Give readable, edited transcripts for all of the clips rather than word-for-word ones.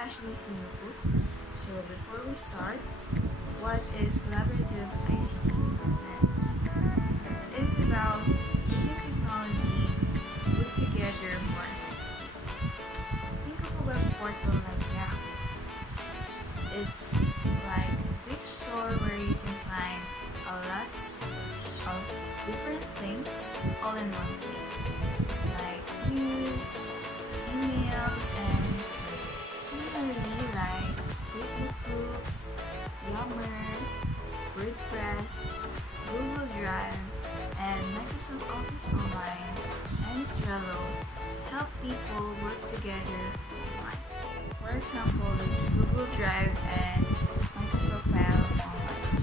Ashley Sinupu. So before we start, what is collaborative ICT development? It is about using technology to put together more. Think of a web portal like Yahoo. It's like a big store where you can find a lot of different things all in one place, like news, emails, and similarly like Facebook groups, Yammer, WordPress, Google Drive, and Microsoft Office Online and Trello help people work together online. For example, is Google Drive and Microsoft Files Online.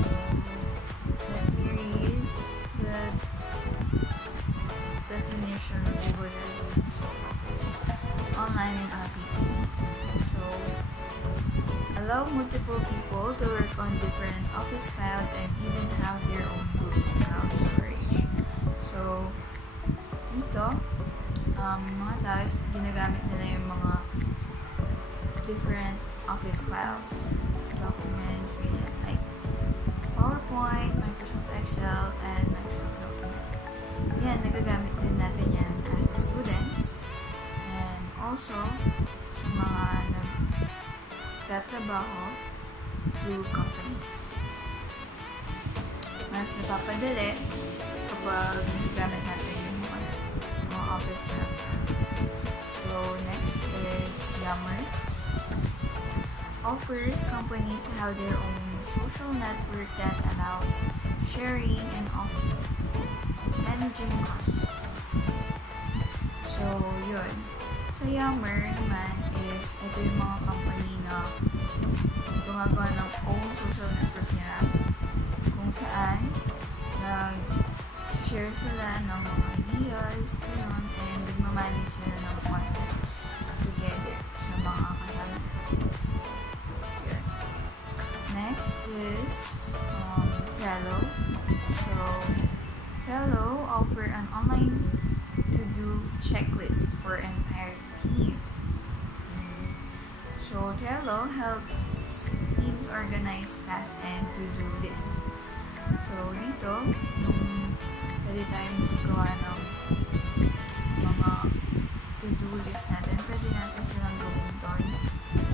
So let me read the definition of Google Drive and Microsoft Office Online and people. So allow multiple people to work on different office files and even have their own groups cloud storage. So dito, mga tao, ginagamit nila yung mga different office files, documents, like PowerPoint, Microsoft Excel, and Microsoft Document. Yan, nagagamit din natin yan as students, and also sa mga nagtatrabaho to companies. Mas napapadali kapag gamit natin yung mga office files. So next is Yammer. Offers companies to have their own social network that allows sharing and managing content. So yun. Sa Yammer naman is ito yung mga company na gumagawa ng own social network nila kung saan nag-share sila ng mga ideas, gano'n, and nagmamanage sila ng content together sa mga kasama. Next is Trello. So Trello offer an online to-do checklist for entire team. So Trello helps teams organize tasks and to-do list. So dito, pwede tayong gawa ng mga to-do list natin. Pwede natin silang gawin doon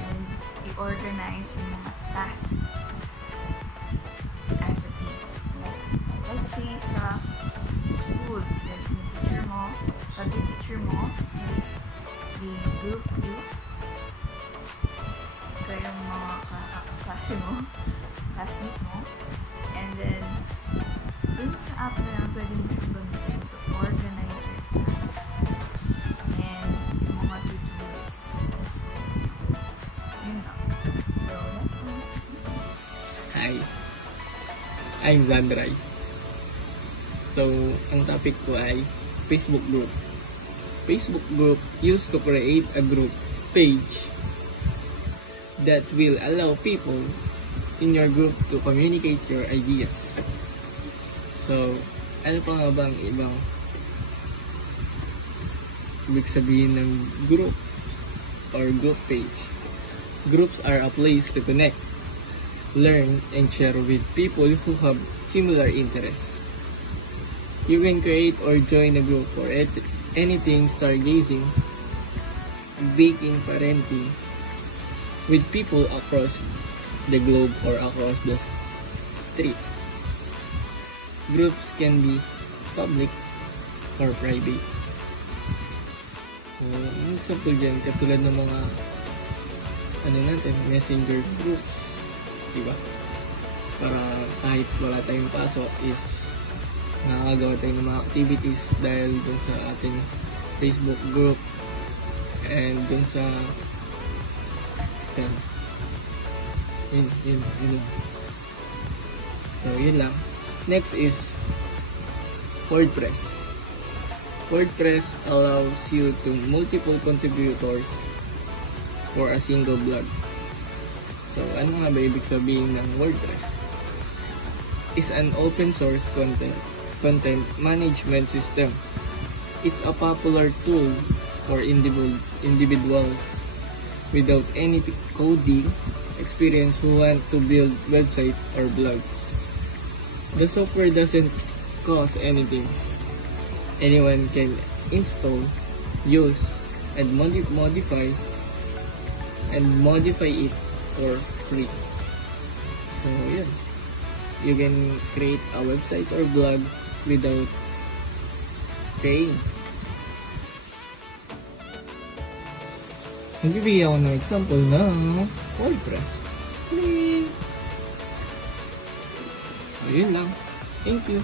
and i-organize yung mga tasks as a team. Let's say sa school, if the teacher mo is the group you, kayong mga klase mo, classmate mo, and then dun sa app na lang pwede mo siyang gamitin to organize your tasks and yung mga to-do lists. Yun lang. So that's all. Hi, I'm Zandray. So, ang topic ko ay Facebook group. Facebook group used to create a group page that will allow people in your group to communicate your ideas. So, ano pa nga ba ang ibang ibig sabihin ng group or group page? Groups are a place to connect, learn, and share with people who have similar interests. You can create or join a group for anything stargazing, baking, parenting, with people across the globe or across the street. Groups can be public or private. So, ang example dyan, katulad ng mga messenger groups, diba? Para kahit wala tayong pasok is nakakagawa tayo ng mga activities dahil dun sa ating Facebook group and dun sa yun. So yun lang. Next is WordPress. WordPress allows you to multiple contributors for a single blog. So ano nga ba ibig sabihin ng WordPress? Is an open source content management system. It's a popular tool for individuals without any coding experience who want to build website or blogs. The software doesn't cost anything. Anyone can install, use, and modify it for free. So yeah, you can create a website or blog without paying. Magbibigay ako ng example ng WordPress. Please. So yun lang. Thank you.